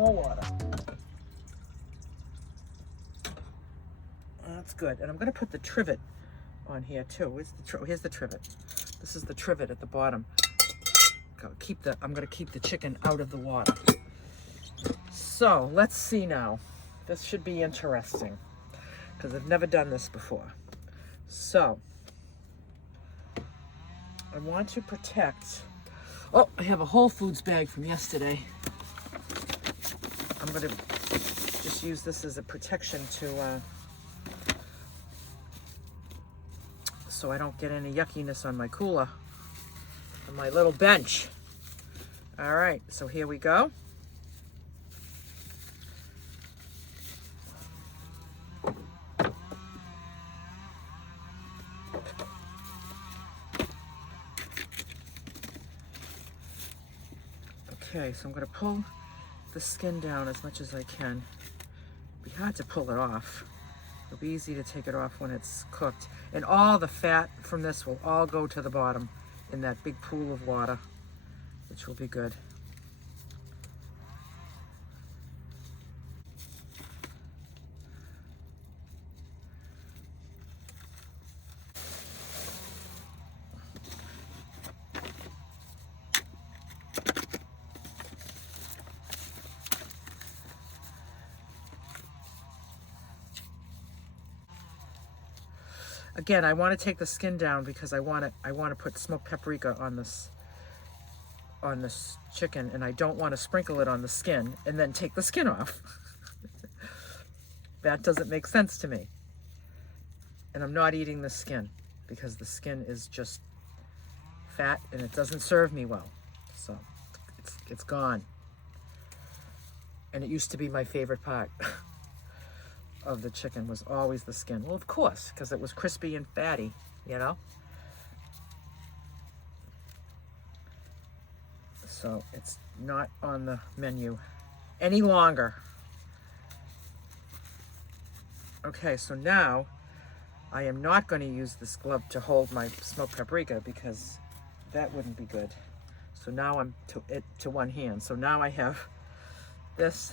more water. That's good. And I'm going to put the trivet on here too. Here's the trivet. This is the trivet at the bottom. I'm going to keep the chicken out of the water. So let's see now. This should be interesting because I've never done this before. So I want to protect. Oh, I have a Whole Foods bag from yesterday. I'm going to just use this as a protection to so I don't get any yuckiness on my cooler, on my little bench. All right, so here we go. Okay, so I'm going to pull the skin down as much as I can. It'll be hard to pull it off. It'll be easy to take it off when it's cooked. And all the fat from this will all go to the bottom in that big pool of water, which will be good. Again, I want to take the skin down because I want to put smoked paprika on this chicken, and I don't want to sprinkle it on the skin and then take the skin off. That doesn't make sense to me. And I'm not eating the skin because the skin is just fat and it doesn't serve me well. So it's gone. And it used to be my favorite part of the chicken, was always the skin. Well, of course, because it was crispy and fatty, you know? So it's not on the menu any longer. Okay, so now I am not going to use this glove to hold my smoked paprika because that wouldn't be good. So now I'm to one hand. So now I have this,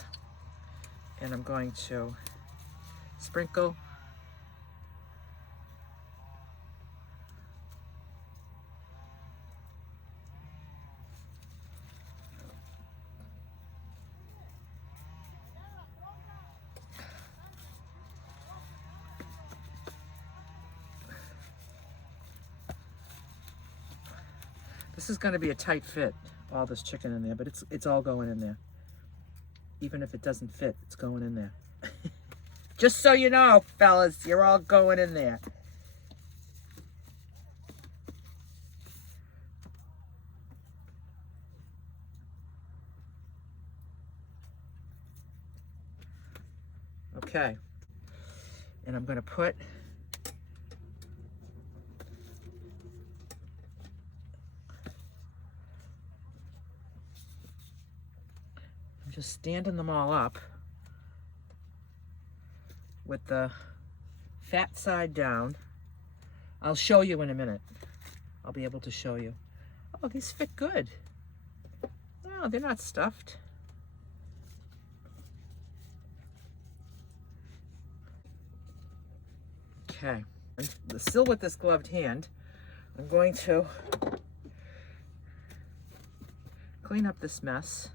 and I'm going to sprinkle. This is going to be a tight fit, all this chicken in there, but it's all going in there. Even if it doesn't fit, it's going in there. Just so you know, fellas, you're all going in there. Okay. And I'm going to put just standing them all up with the fat side down. I'll show you in a minute. I'll be able to show you. Oh, these fit good. No, they're not stuffed. Okay, and still with this gloved hand, I'm going to clean up this mess.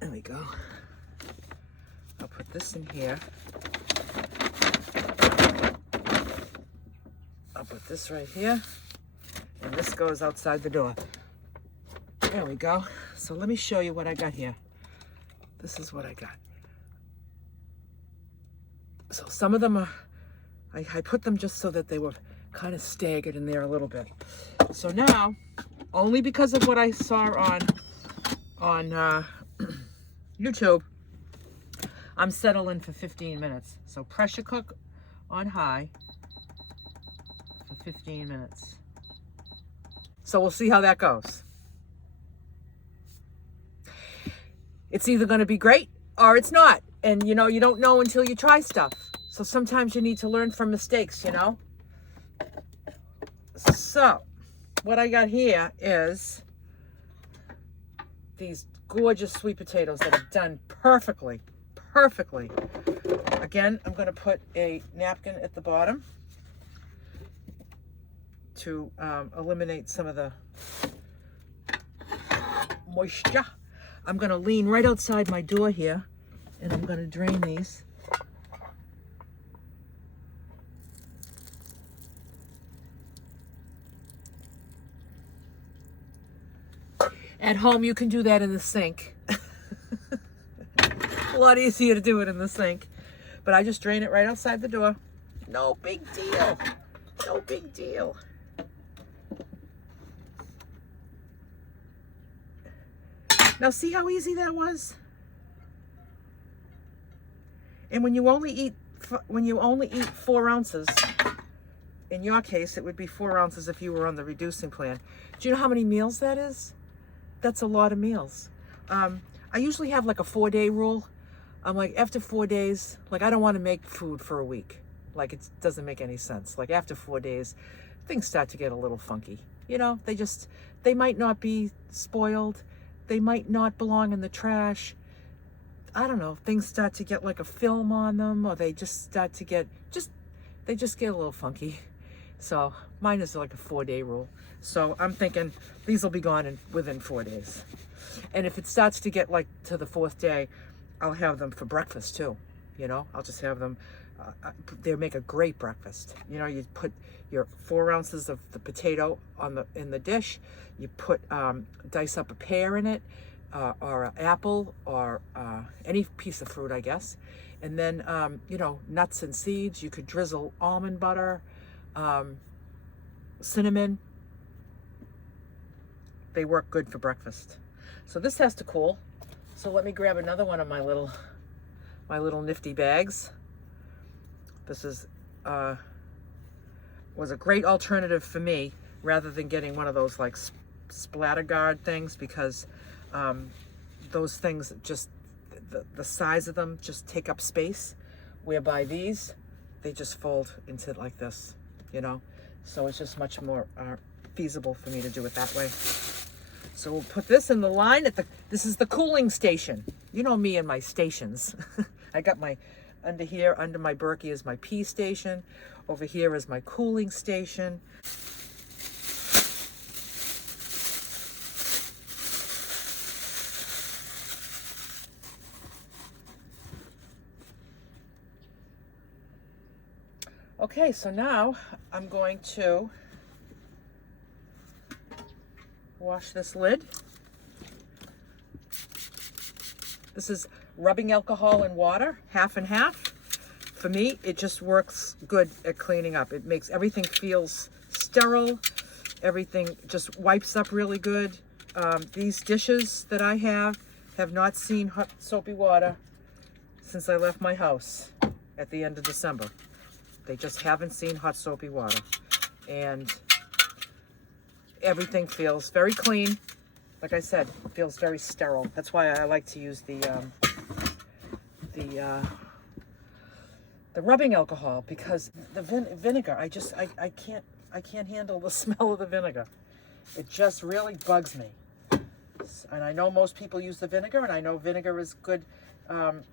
There we go. I'll put this in here. I'll put this right here. And this goes outside the door. There we go. So let me show you what I got here. This is what I got. So some of them are, I put them just so that they were kind of staggered in there a little bit. So now, only because of what I saw on YouTube, I'm settling for 15 minutes. So pressure cook on high for 15 minutes. So we'll see how that goes. It's either going to be great or it's not. And you know, you don't know until you try stuff. So sometimes you need to learn from mistakes, you know? So what I got here is these gorgeous sweet potatoes that are done perfectly, perfectly. Again, I'm going to put a napkin at the bottom to eliminate some of the moisture. I'm going to lean right outside my door here, and I'm going to drain these. At home, you can do that in the sink. A lot easier to do it in the sink. But I just drain it right outside the door. No big deal. No big deal. Now see how easy that was? And when you only eat 4 ounces, in your case, it would be 4 ounces if you were on the reducing plan. Do you know how many meals that is? That's a lot of meals. I usually have like a 4-day rule. I'm like, after 4 days, like I don't want to make food for a week. Like it doesn't make any sense. Like after 4 days, things start to get a little funky. You know, they might not be spoiled. They might not belong in the trash. I don't know. Things start to get like a film on them, or they just start to get, they just get a little funky. So mine is like a 4-day rule. So I'm thinking these will be gone within 4 days. And if it starts to get like to the 4th day, I'll have them for breakfast too. You know, I'll just have them, they make a great breakfast. You know, you put your 4 ounces of the potato in the dish. You put, dice up a pear in it, or an apple, or any piece of fruit, I guess. And then, you know, nuts and seeds. You could drizzle almond butter, cinnamon. They work good for breakfast. So this has to cool. So let me grab another one of my little nifty bags. This is was a great alternative for me, rather than getting one of those like splatter guard things, because those things just, the size of them just take up space, whereby these, they just fold into like this, you know? So it's just much more feasible for me to do it that way. So we'll put this in the line this is the cooling station. You know me and my stations. I got my, under my Berkey is my pea station. Over here is my cooling station. Okay, so now I'm going to wash this lid. This is rubbing alcohol and water, half and half. For me, it just works good at cleaning up. It makes everything feels sterile. Everything just wipes up really good. These dishes that I have not seen hot soapy water since I left my house at the end of December. They just haven't seen hot soapy water. And everything feels very clean. Like I said, it feels very sterile. That's why I like to use the rubbing alcohol, because the vinegar, I can't handle the smell of the vinegar. It just really bugs me. And I know most people use the vinegar, and I know vinegar is good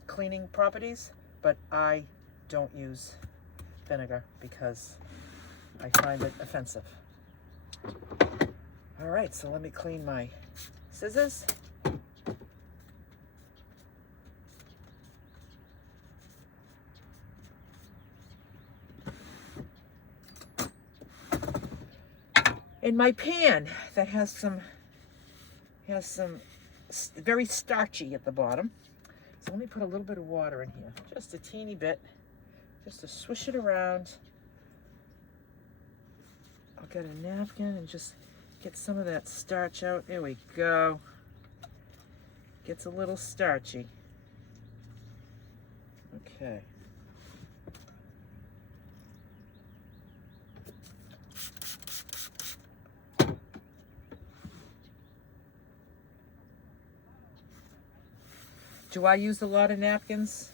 cleaning properties, but I don't use vinegar because I find it offensive. All right, so let me clean my scissors. In my pan that has some very starchy at the bottom. So let me put a little bit of water in here, just a teeny bit, just to swish it around. I'll get a napkin and just get some of that starch out. There we go. Gets a little starchy. Okay. Do I use a lot of napkins?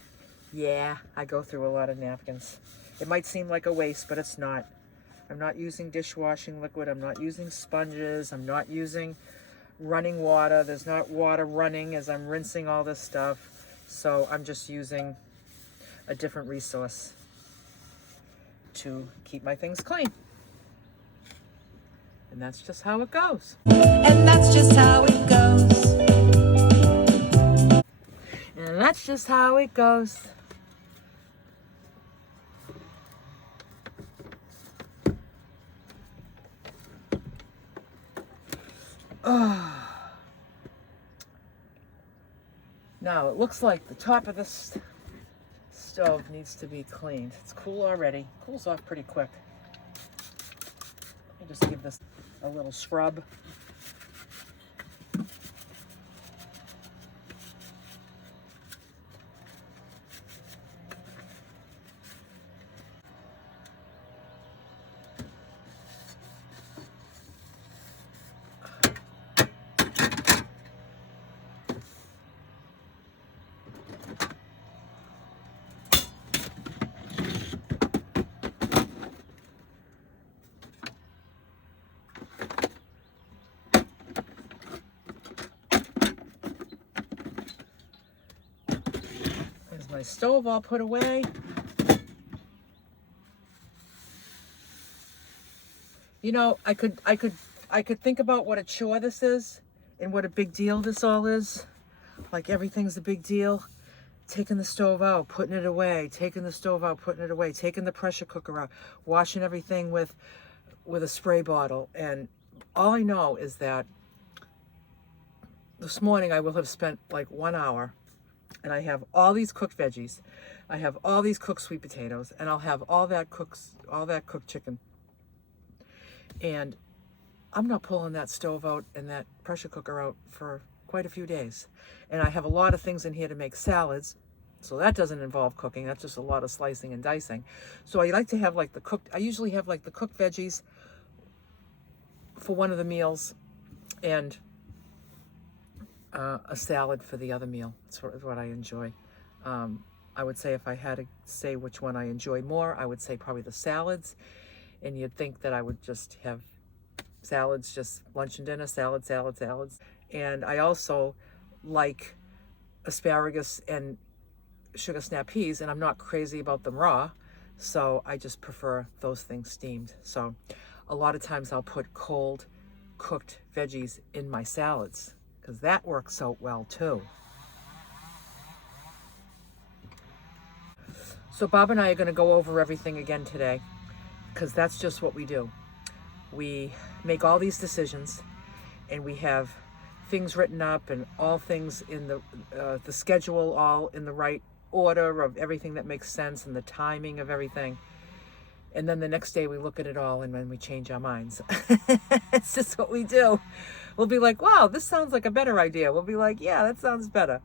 Yeah, I go through a lot of napkins. It might seem like a waste, but it's not. I'm not using dishwashing liquid. I'm not using sponges. I'm not using running water. There's not water running as I'm rinsing all this stuff. So I'm just using a different resource to keep my things clean. And that's just how it goes. And that's just how it goes. And that's just how it goes. Now it looks like the top of this stove needs to be cleaned. It's cool already. Cools off pretty quick. Let me just give this a little scrub. There's my stove all put away. You know, I could think about what a chore this is and what a big deal this all is. Like everything's a big deal. Taking the stove out, putting it away, taking the stove out, putting it away, taking the pressure cooker out, washing everything with a spray bottle. And all I know is that this morning I will have spent like 1 hour, and I have all these cooked veggies. I have all these cooked sweet potatoes, and I'll have all that cooked chicken. And I'm not pulling that stove out and that pressure cooker out for quite a few days. And I have a lot of things in here to make salads, so that doesn't involve cooking. That's just a lot of slicing and dicing. So I like to have like I usually have like the cooked veggies for one of the meals, and a salad for the other meal. That's what I enjoy. I would say if I had to say which one I enjoy more, I would say probably the salads. And you'd think that I would just have salads, just lunch and dinner, salads. And I also like asparagus and sugar snap peas, and I'm not crazy about them raw, so I just prefer those things steamed. So a lot of times I'll put cold cooked veggies in my salads, because that works out well too. So Bob and I are going to go over everything again today, because that's just what we do. We make all these decisions, and we have things written up and all things in the schedule, all in the right order of everything that makes sense and the timing of everything. And then the next day we look at it all and then we change our minds. It's just what we do. We'll be like, wow, this sounds like a better idea. We'll be like, yeah, that sounds better.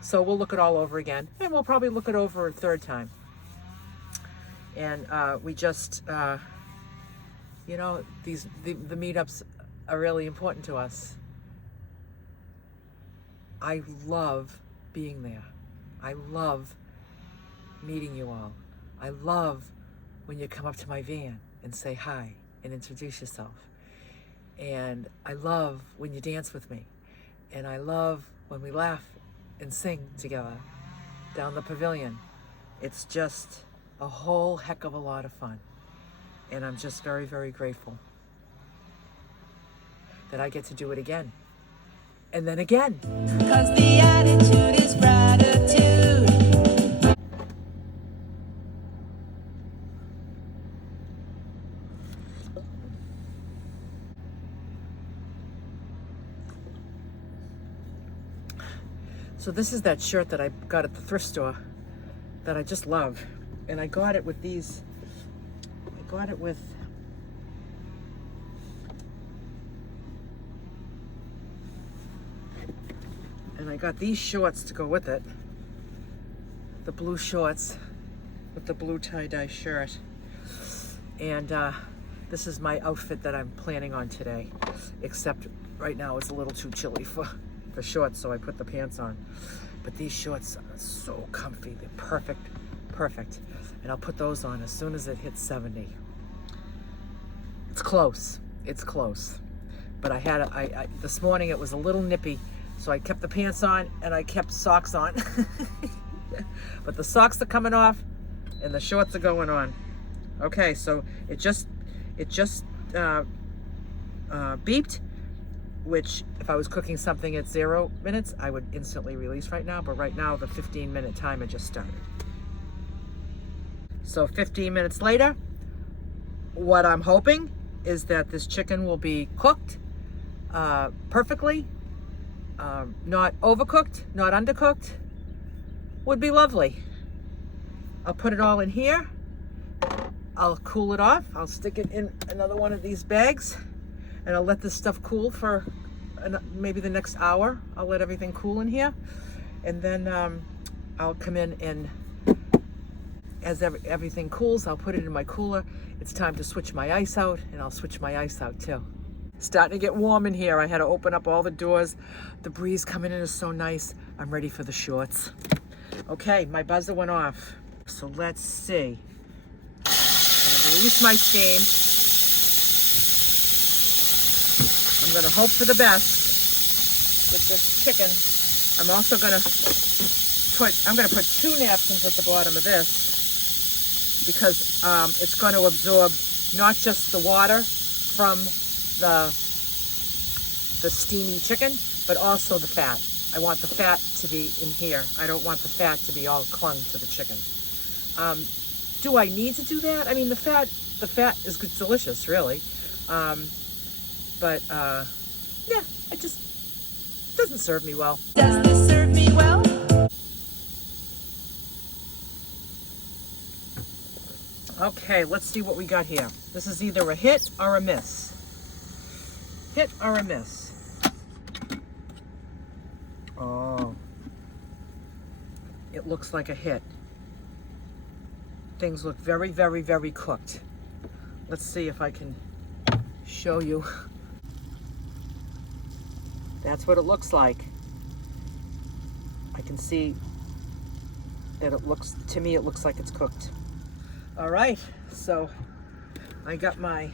So we'll look it all over again, and we'll probably look it over a third time. And we just, you know, the meetups are really important to us. I love being there. I love meeting you all. I love when you come up to my van and say hi and introduce yourself. And I love when you dance with me. And I love when we laugh and sing together down the pavilion. It's just a whole heck of a lot of fun. And I'm just very, very grateful that I get to do it again. And then again. 'Cause the attitude is gratitude. So this is that shirt that I got at the thrift store that I just love. And I got it with these, and I got these shorts to go with it. The blue shorts with the blue tie-dye shirt. And this is my outfit that I'm planning on today. Except right now it's a little too chilly for shorts, so I put the pants on. But these shorts are so comfy. They're perfect. And I'll put those on as soon as it hits 70. It's close. but this morning it was a little nippy, so I kept the pants on and I kept socks on. But the socks are coming off and the shorts are going on. Okay, so it just beeped, which if I was cooking something at 0 minutes, I would instantly release right now, but right now the 15-minute timer just started. So 15 minutes later, what I'm hoping is that this chicken will be cooked perfectly, not overcooked, not undercooked. Would be lovely. I'll put it all in here. I'll cool it off. I'll stick it in another one of these bags, and I'll let this stuff cool for maybe the next hour. I'll let everything cool in here, and then I'll come in, and as everything cools, I'll put it in my cooler. It's time to switch my ice out, and I'll switch my ice out too. Starting to get warm in here. I had to open up all the doors. The breeze coming in is so nice. I'm ready for the shorts. Okay, my buzzer went off. So let's see. I'm gonna release my steam. I'm gonna hope for the best with this chicken. I'm also gonna put 2 napkins at the bottom of this, because it's going to absorb not just the water from the steamy chicken, but also the fat. I want the fat to be in here. I don't want the fat to be all clung to the chicken. Do I need to do that? I mean, the fat is good, delicious, really. But yeah, it just doesn't serve me well. Does this serve me well? Okay, let's see what we got here. This is either a hit or a miss. Hit or a miss. Oh, it looks like a hit. Things look very, very, very cooked. Let's see if I can show you. That's what it looks like. I can see that it looks like it's cooked. All right, so I got I'm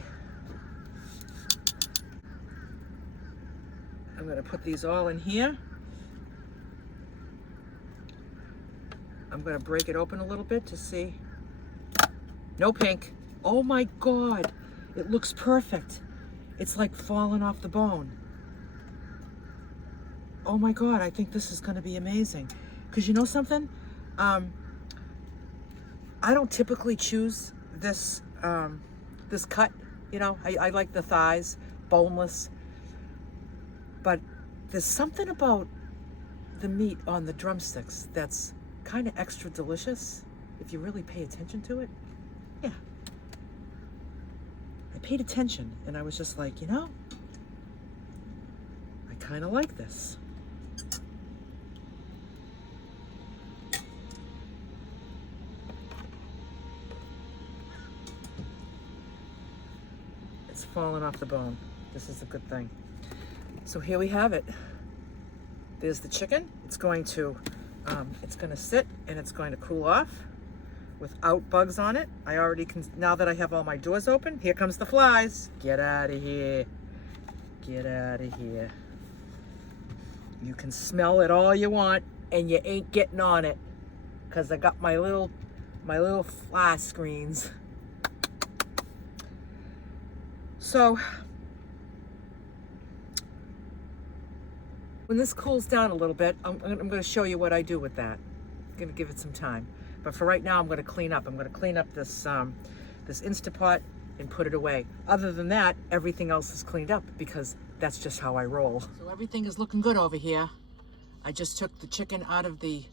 gonna put these all in here. I'm gonna break it open a little bit to see. No pink. Oh my God, it looks perfect. It's like falling off the bone. Oh my God, I think this is gonna be amazing. Because you know something? I don't typically choose this this cut. You know, I like the thighs, boneless. But there's something about the meat on the drumsticks that's kind of extra delicious if you really pay attention to it. Yeah. I paid attention and I was just like, you know, I kind of like this. It's falling off the bone. This is a good thing. So here we have it. There's the chicken. It's going to sit and it's going to cool off without bugs on it. I already can, now that I have all my doors open, here comes the flies. Get out of here. Get out of here. You can smell it all you want and you ain't getting on it, because I got my little fly screens. So when this cools down a little bit, I'm going to show you what I do with that. I'm going to give it some time. But for right now, I'm going to clean up. I'm going to clean up this this Instant Pot and put it away. Other than that, everything else is cleaned up because that's just how I roll. So everything is looking good over here. I just took the chicken out of the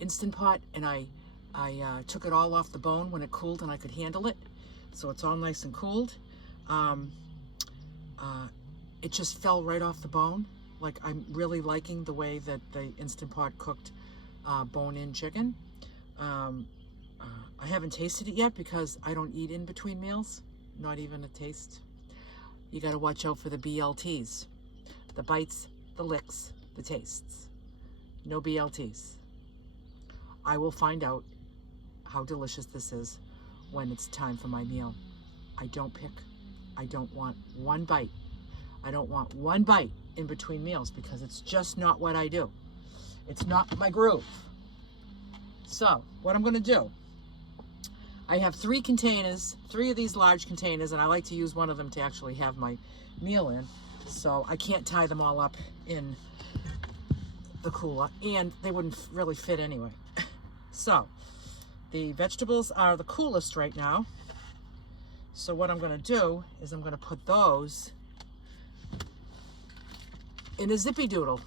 Instant Pot and I took it all off the bone when it cooled and I could handle it. So it's all nice and cooled. It just fell right off the bone. Like, I'm really liking the way that the Instant Pot cooked bone-in chicken. I haven't tasted it yet because I don't eat in between meals, not even a taste. You got to watch out for the BLTs, the bites, the licks, the tastes. No BLTs. I will find out how delicious this is when it's time for my meal. I don't pick. I don't want one bite. I don't want one bite in between meals because it's just not what I do. It's not my groove. So what I'm gonna do, I have 3 containers, 3 of these large containers, and I like to use one of them to actually have my meal in. So I can't tie them all up in the cooler, and they wouldn't really fit anyway. So the vegetables are the coolest right now. So what I'm gonna do is I'm gonna put those in a zippy doodle.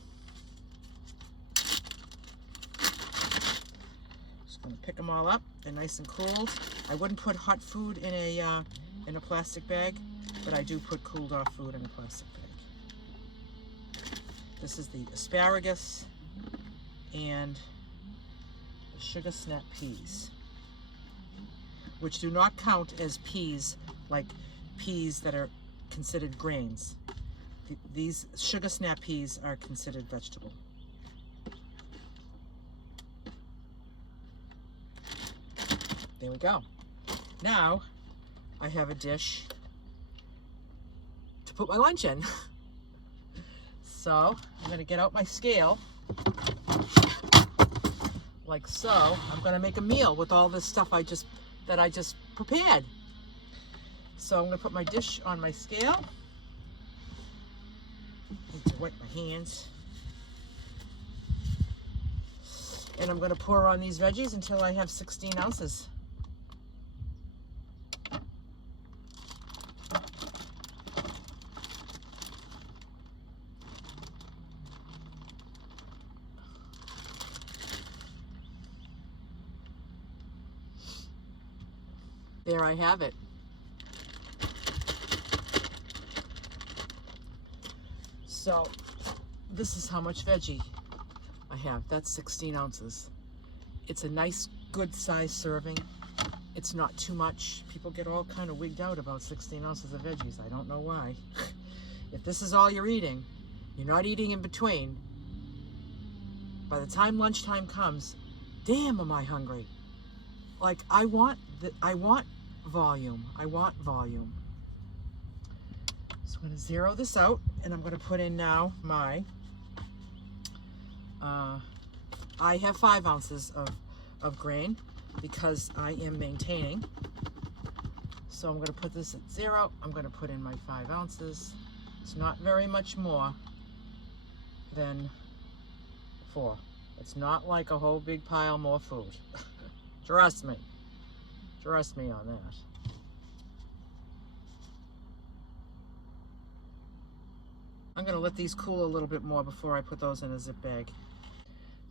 Just gonna pick them all up. They're nice and cooled. I wouldn't put hot food in a plastic bag, but I do put cooled off food in a plastic bag. This is the asparagus and the sugar snap peas, which do not count as peas, like peas that are considered grains. These sugar snap peas are considered vegetable. There we go. Now I have a dish to put my lunch in. So I'm gonna get out my scale, like so. I'm gonna make a meal with all this stuff that I just prepared. So I'm gonna put my dish on my scale. Need to wipe my hands. And I'm gonna pour on these veggies until I have 16 ounces. There I have it. So this is how much veggie I have. That's 16 ounces. It's a nice, good size serving. It's not too much. People get all kind of wigged out about 16 ounces of veggies. I don't know why. If this is all you're eating, you're not eating in between. By the time lunchtime comes, damn, am I hungry. Like, I want volume. I want volume. So I'm going to zero this out, and I'm going to put in now my, I have 5 ounces of grain because I am maintaining. So I'm going to put this at 0. I'm going to put in my 5 ounces. It's not very much more than 4. It's not like a whole big pile more food. Trust me. Trust me on that. I'm going to let these cool a little bit more before I put those in a zip bag.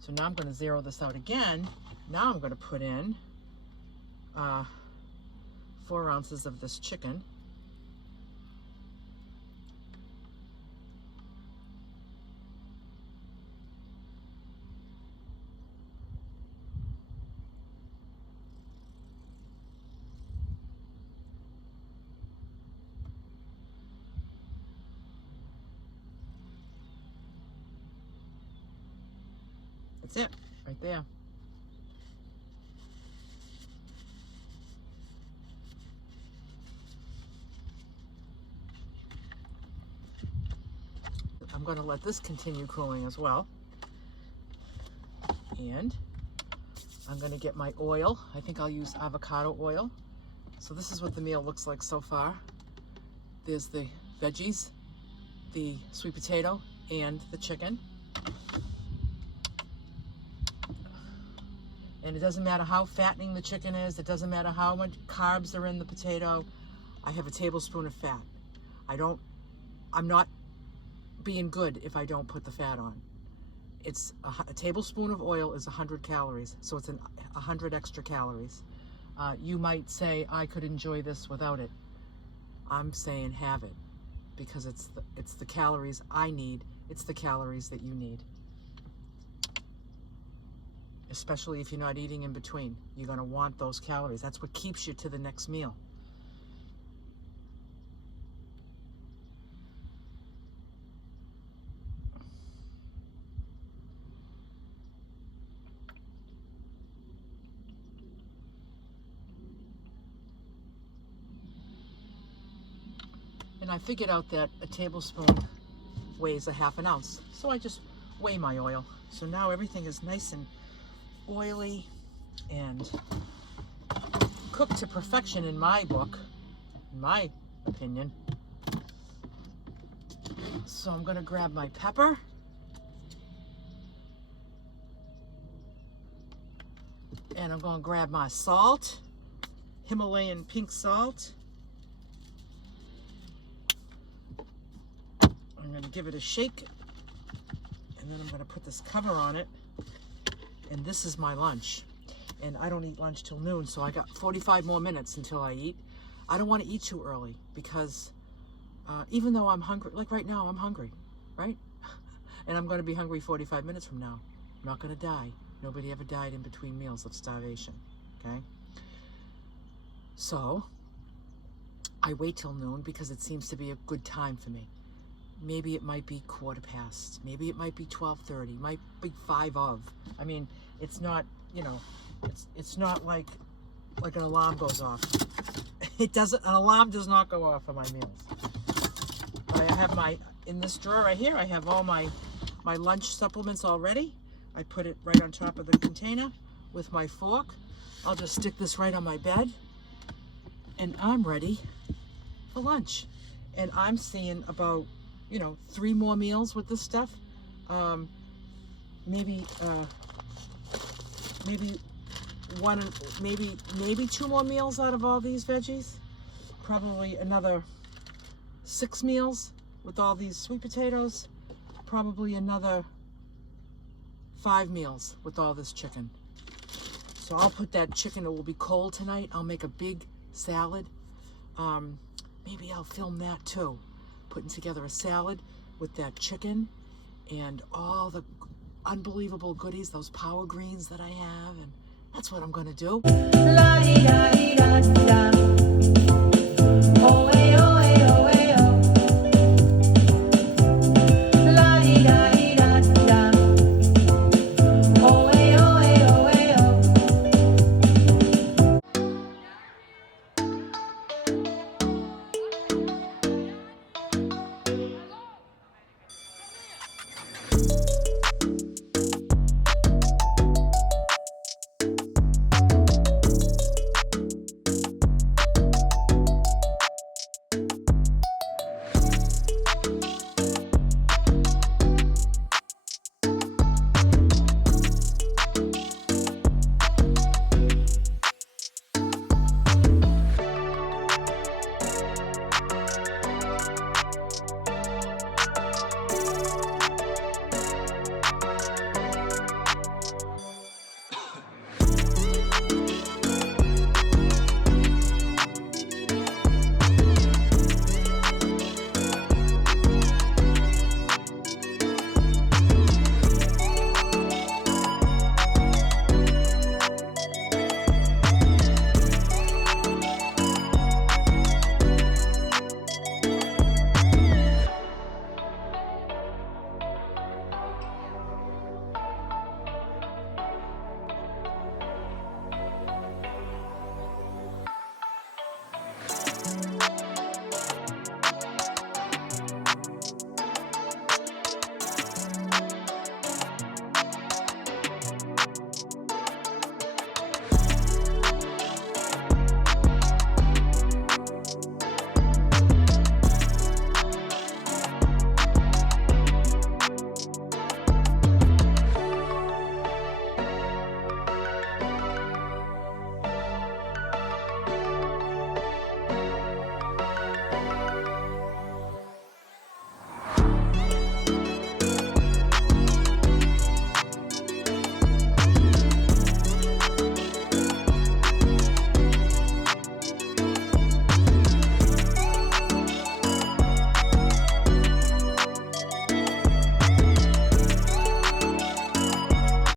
So now I'm going to zero this out again. Now I'm going to put in 4 ounces of this chicken. That's it, right there. I'm going to let this continue cooling as well. And I'm going to get my oil. I think I'll use avocado oil. So this is what the meal looks like so far. There's the veggies, the sweet potato, and the chicken. And it doesn't matter how fattening the chicken is. It doesn't matter how much carbs are in the potato. I have a tablespoon of fat. I'm not being good if I don't put the fat on. It's a tablespoon of oil is 100 calories. So it's 100 extra calories. You might say, I could enjoy this without it. I'm saying have it because it's the calories I need. It's the calories that you need. Especially if you're not eating in between. You're going to want those calories. That's what keeps you to the next meal. And And I figured out that a tablespoon weighs a half an ounce. So I just weigh my oil. So now everything is nice and oily and cooked to perfection in my book, in my opinion. So I'm gonna grab my pepper. And I'm gonna grab my salt, Himalayan pink salt. I'm gonna give it a shake, and then I'm gonna put this cover on it. And this is my lunch. And I don't eat lunch till noon, so I got 45 more minutes until I eat. I don't want to eat too early because even though I'm hungry, like right now, I'm hungry, right? And I'm gonna be hungry 45 minutes from now. I'm not gonna die. Nobody ever died in between meals of starvation, okay? So I wait till noon because it seems to be a good time for me. Maybe it might be 1/4 past. Maybe it might be 12:30. Might be 5 of. I mean, it's not, you know, it's not like an alarm goes off. It doesn't. An alarm does not go off for my meals. But I have in this drawer right here. I have all my lunch supplements already. I put it right on top of the container with my fork. I'll just stick this right on my bed, and I'm ready for lunch. And I'm seeing about 3 more meals with this stuff. Maybe 2 more meals out of all these veggies. Probably another 6 meals with all these sweet potatoes. Probably another 5 meals with all this chicken. So I'll put that chicken, it will be cold tonight. I'll make a big salad. Maybe I'll film that too. Putting together a salad with that chicken and all the unbelievable goodies, those power greens that I have, and that's what I'm gonna do. La-di-da-di-da-da.